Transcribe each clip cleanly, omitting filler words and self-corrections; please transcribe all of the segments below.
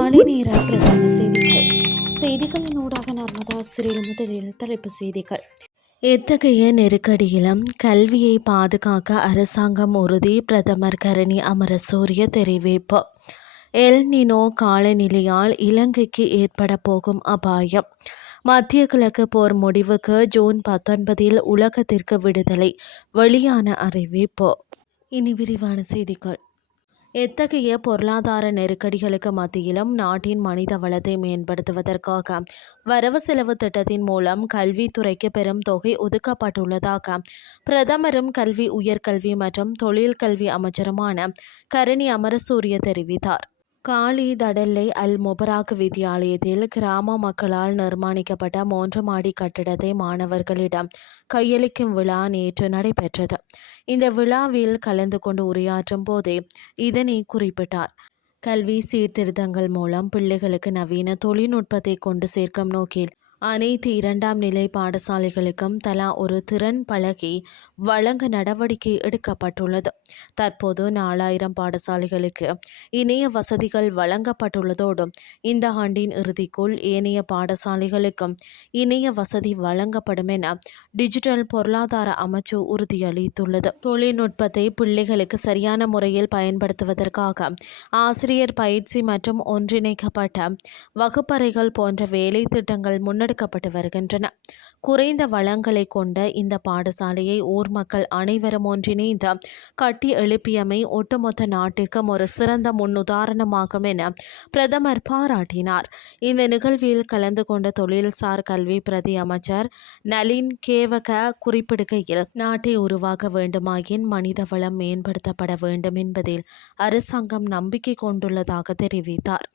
காலை நேர பிரதான செய்திகளின் ஊடாக நர்மதா சிறில் முதலில் தலைப்பு செய்திகள். எத்தகைய நெருக்கடியிலும் கல்வியை பாதுகாக்க அரசாங்கம் உறுதி, பிரதமர் கரணி அமரசூரிய தெரிவிப்பு. எல் நினோ காலநிலையால் இலங்கைக்கு ஏற்பட போகும் அபாயம். மத்திய கிழக்கு போர் முடிவுக்கு ஜூன் 19 உலகத்திற்கு விடுதலை, வெளியான அறிவிப்பு. இனி விரிவான செய்திகள். எத்தகைய பொருளாதார நெருக்கடிகளுக்கு மத்தியிலும் நாட்டின் மனித வளத்தை மேம்படுத்துவதற்காக வரவு செலவு திட்டத்தின் மூலம் கல்வித்துறைக்கு பெரும் தொகை ஒதுக்கப்பட்டுள்ளதாக பிரதமரும் கல்வி, உயர்கல்வி மற்றும் தொழில் கல்வி அமைச்சருமான கரணி அமரசூரிய தெரிவித்தார். காலி தடல்லை அல் முபராக் வித்தியாலயத்தில் கிராம மக்களால் நிர்மாணிக்கப்பட்ட 3 மாடி கட்டிடத்தை மாணவர்களிடம் கையளிக்கும் விழா நேற்று நடைபெற்றது. இந்த விழாவில் கலந்து கொண்டு உரையாற்றும் போதே இதனை குறிப்பிட்டார். கல்வி சீர்திருத்தங்கள் மூலம் பிள்ளைகளுக்கு நவீன தொழில்நுட்பத்தை கொண்டு சேர்க்கும் நோக்கில் அனைத்து 2ஆம் நிலை பாடசாலைகளுக்கும் தலா ஒரு திறன் பலகை வழங்க நடவடிக்கை எடுக்கப்பட்டுள்ளது. தற்போது 4000 பாடசாலைகளுக்கு இணைய வசதிகள் வழங்கப்பட்டுள்ளதோடு இந்த ஆண்டின் இறுதிக்குள் ஏனைய பாடசாலைகளுக்கும் இணைய வசதி வழங்கப்படும் என டிஜிட்டல் பொருளாதார அமைச்சு உறுதியளித்துள்ளது. தொழில்நுட்பத்தை பிள்ளைகளுக்கு சரியான முறையில் பயன்படுத்துவதற்காக ஆசிரியர் பயிற்சி மற்றும் ஒன்றிணைக்கப்பட்ட வகுப்பறைகள் போன்ற வேலை திட்டங்கள் முன்னெடுக்கப்பட்டு வருகின்றன. குறைந்த வளங்களை கொண்ட இந்த பாடசாலையை ஊர் மக்கள் அனைவரும் ஒன்றிணைந்து கட்டி எழுப்பியமை ஒட்டுமொத்த நாட்டிற்கும் ஒரு சிறந்த முன்னுதாரணமாகும் என பிரதமர் பாராட்டினார். இந்த நிகழ்வில் கலந்து கொண்ட தொழில்சார் கல்வி பிரதி அமைச்சர் நளின் கேவக குறிப்பிடுகையில், நாட்டை உருவாக்க வேண்டுமாயின் மனித வளம் மேம்படுத்தப்பட வேண்டும் என்பதில் அரசாங்கம் நம்பிக்கை கொண்டுள்ளதாக தெரிவித்தார்.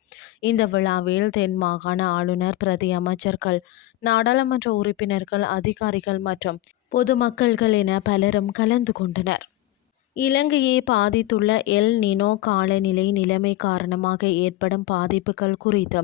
இந்த விழாவில் தென் மாகாண ஆளுநர், பிரதி அமைச்சர்கள், நாடாளுமன்ற உறுப்பினர்கள், அதிகாரிகள் மற்றும் பொதுமக்கள்கள் என பலரும் கலந்து கொண்டனர். இலங்கையை பாதித்துள்ள எல் நினோ காலநிலை நிலைமை காரணமாக ஏற்படும் பாதிப்புகள் குறித்து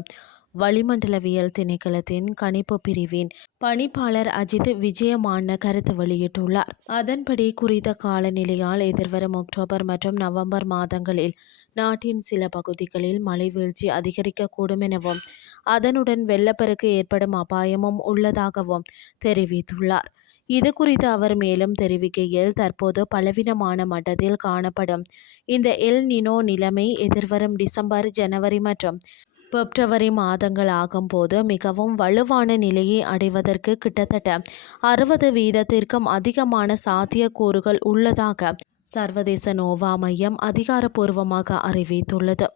வளிமண்டலவியல் திணைக்களத்தின் கணிப்பு பிரிவின் பணிப்பாளர் அஜித் விஜயமான கருத்து வெளியிட்டுள்ளார். அதன்படி குறித்த காலநிலையால் எதிர்வரும் அக்டோபர் மற்றும் நவம்பர் மாதங்களில் நாட்டின் சில பகுதிகளில் மழை வீழ்ச்சி அதிகரிக்கக்கூடும் எனவும் அதனுடன் வெள்ளப்பெருக்கு ஏற்படும் அபாயமும் உள்ளதாகவும் தெரிவித்துள்ளார். இது குறித்து அவர் மேலும் தெரிவிக்கையில், தற்போது பலவீனமான மட்டத்தில் காணப்படும் இந்த எல் நினோ நிலைமை எதிர்வரும் டிசம்பர், ஜனவரி மற்றும் பிப்ரவரி மாதங்கள் ஆகும் போது மிகவும் வலுவான நிலையை அடைவதற்கு கிட்டத்தட்ட 60% அதிகமான சாத்தியக்கூறுகள் உள்ளதாக சர்வதேச நோவா மையம் அதிகாரப்பூர்வமாக அறிவித்துள்ளது.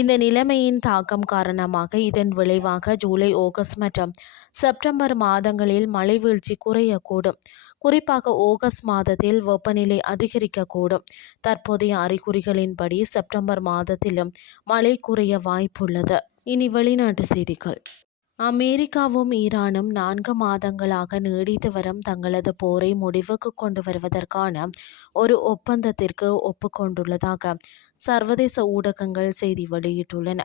இந்த நிலைமையின் தாக்கம் காரணமாக இதன் விளைவாக ஜூலை, ஆகஸ்ட் மற்றும் செப்டம்பர் மாதங்களில் மழை வீழ்ச்சி குறையக்கூடும். குறிப்பாக ஆகஸ்ட் மாதத்தில் வெப்பநிலை அதிகரிக்கக்கூடும். தற்போதைய அறிகுறிகளின்படி செப்டம்பர் மாதத்திலும் மழை குறைய வாய்ப்புள்ளது. இனி வெளிநாட்டு செய்திகள். அமெரிக்காவும் ஈரானும் 4 மாதங்களாக நீடித்து வரும் தங்களது போரை முடிவுக்கு கொண்டு வருவதற்கான ஒரு ஒப்பந்தத்திற்கு ஒப்புக்கொண்டுள்ளதாக சர்வதேச ஊடகங்கள் செய்தி வெளியிட்டுள்ளன.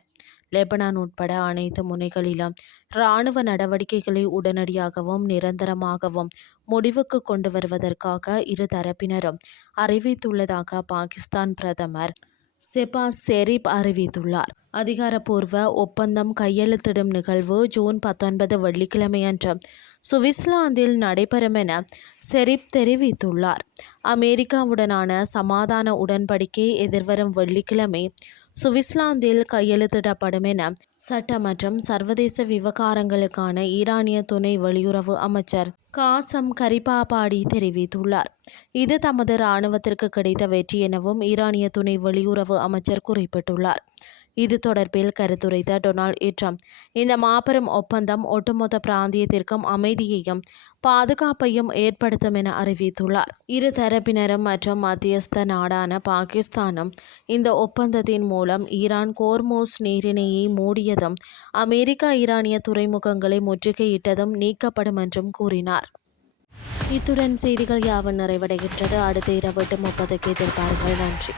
லெபனான் உட்பட அனைத்து முனைகளிலும் இராணுவ நடவடிக்கைகளை உடனடியாகவும் நிரந்தரமாகவும் முடிவுக்கு கொண்டு வருவதற்காக இரு தரப்பினரும் அறிவித்துள்ளதாக பாகிஸ்தான் பிரதமர் ஷெபாஸ் ஷெரீப் அறிவித்துள்ளார். அதிகாரப்பூர்வ ஒப்பந்தம் கையெழுத்திடும் நிகழ்வு ஜூன் 19 வெள்ளிக்கிழமையன்று சுவிட்சர்லாந்தில் நடைபெறும் என ஷெரீப் தெரிவித்துள்ளார். அமெரிக்காவுடனான சமாதான உடன்படிக்கை எதிர்வரும் வெள்ளிக்கிழமை சுவிட்சர்லாந்தில் கையெழுத்திடப்படும் என சட்ட மற்றும் சர்வதேச விவகாரங்களுக்கான ஈரானிய துணை வெளியுறவு அமைச்சர் காசம் கரிபாபாடி தெரிவித்துள்ளார். இது தமது இராணுவத்திற்கு கிடைத்த வெற்றி எனவும் ஈரானிய துணை வெளியுறவு அமைச்சர் குறிப்பிட்டுள்ளார். இது தொடர்பில் கருத்துரைத்த டொனால்ட் ட்ரம்ப், இந்த மாபெரும் ஒப்பந்தம் ஒட்டுமொத்த பிராந்தியத்திற்கும் அமைதியையும் பாதுகாப்பையும் ஏற்படுத்தும் என அறிவித்துள்ளார். இரு தரப்பினரும் மற்றும் மத்தியஸ்த நாடான பாகிஸ்தானும் இந்த ஒப்பந்தத்தின் மூலம் ஈரான் கோர்மோஸ் நீரிணையை மூடியதும் அமெரிக்கா ஈரானிய துறைமுகங்களை முற்றுகையிட்டதும் நீக்கப்படும் என்றும் கூறினார். இத்துடன் செய்திகள் யாவும் நிறைவடைகின்றது. அடுத்த இரவு 8:30 எதிர்பாருங்கள். நன்றி.